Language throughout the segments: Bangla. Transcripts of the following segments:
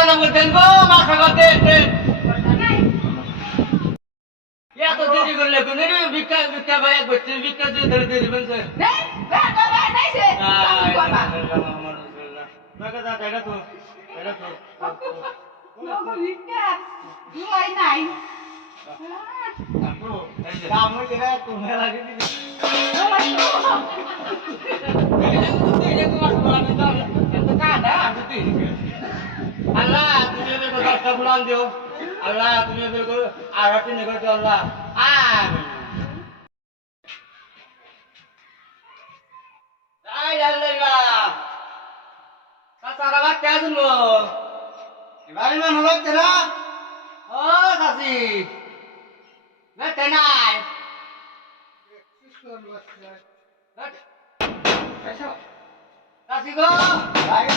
sana buat dengo masa ka te te. Ya to diri করলে কোন ভিক্ষা ভিক্ষা ভাই বসে ভিক্ষা ধরে দিয়ে দিবেন করে তুমি এবার দশটা বুলান দিও আল্লাহ তুমি এবার আর করছ আল্লাহ আল্লাহ কাঁচা বাচ্চা আছেন গো বাড়ি মানুষ না? ও চাষি বেটে নাই? চাষি গো।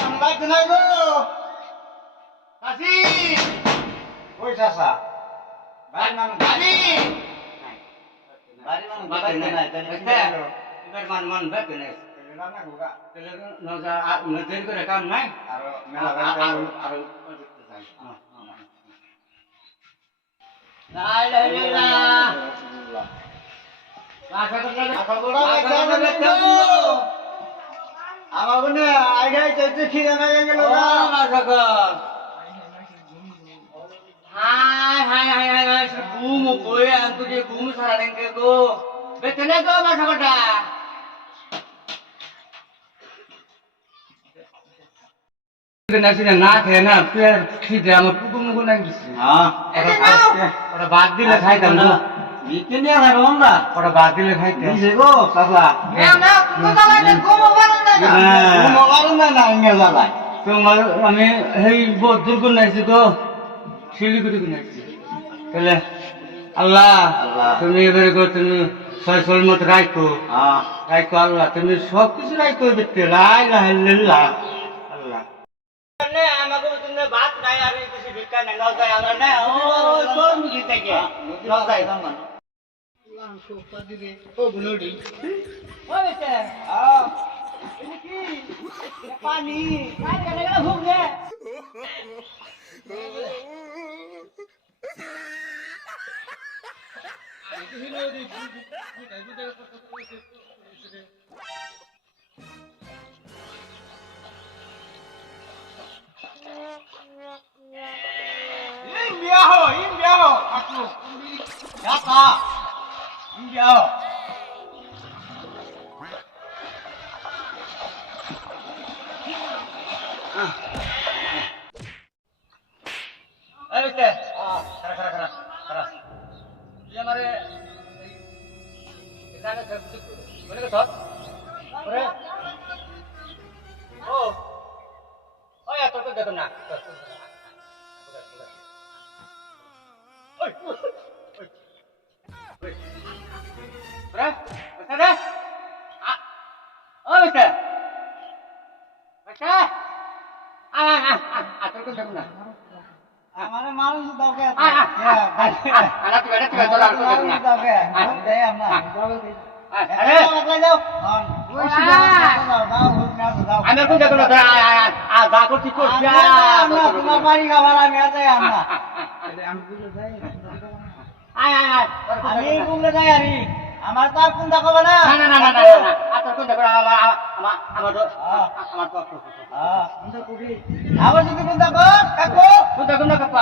মানুষ লাগছে না গো। চাষি ওই চাষা বাড়ি। মানুষ বাড়ি বাড়ি মানুষ বাড়ি নাই। না এবার মান মান বেটে দেরি করে ঘুম বই আনতো যে ঘুম সারা গো বেতনে গো মাথা কটা না না খেয়ে না খিদে আমার কুকুর মুকুর হ্যাঁ ওটা বাদ দিলে খাইতাম না ওটা বাদ দিলে খাইতাম। গো জ্বালায় তোমার আমি সেই বহুত দূর নাইছি তো শিলিগুড়ি করে নাইছি। তাহলে আল্লাহ আল্লাহ। তুমি এবারে করে তুমি ছয় ছয় মতো রাখো হ্যাঁ। রাখো আল্লাহ তুমি সব কিছু রাখো দেখতে লাই লাহ ভাত নাই আর কিছু ভিক্ষা নাই নজাই আমরা না ও তোর মুখি থেকে নজাই ও 小子，你有。Oh, yeah, don't get them now. Oi, oi. আমার মানুষ দাও কে Ah, ah, ah, ah, ah, anak juga, anak juga, tolong, tolong, tolong. দাও কে Ah. দেয় আমরা Ah. দাও কে Ah, আরে ada. লাগলাই হন ওই সিধা যাও, যাও, যাও, যাও, যাও। আমি এখন দেখো না যা করছি করছি আমি আর যাই না, তোমার বাড়ি খাবার আমি আর যাই আয় আয় আয় আমি ঘুমলে যাই আরি। আমার তো আর কোন দেখাবে না। না না না না না না আপনার কোন দেখো আমার আমার আমার আমার হ্যাঁ, আবার যদি কোন দেখো কাকু। কোন দেখো না কাকু?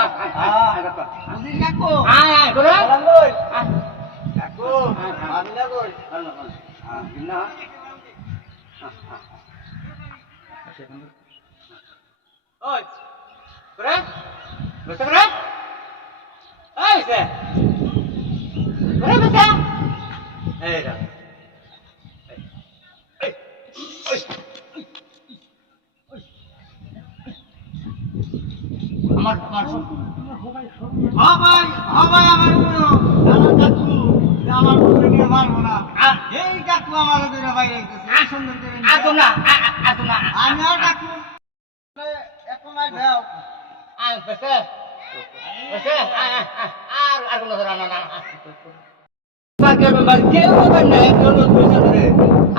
আয় আয় করে বললাম কই? কাকু আমি না কই না। ওই করে বসে করে এই সে করে বসে এই রা আমার আমার ভাই হ্যাঁ আমার কোনো আমার কাকু আমার কোনো নিয়ে মারবো না। এই কাকু আমার ধরে বাইরে এই সুন্দর করে নিয়ে না আতো না আমি আর কাকু। এখন আই দাও। আয় বসে। বসে। আর আর কোনো ধরা না না।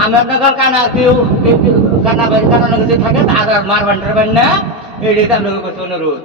আমার নগর কানা কেউ কানা বাড়ি, কানা নগর থাকে আর মারবেন টারবেন না। এই রেট আপনাকে অনুরোধ।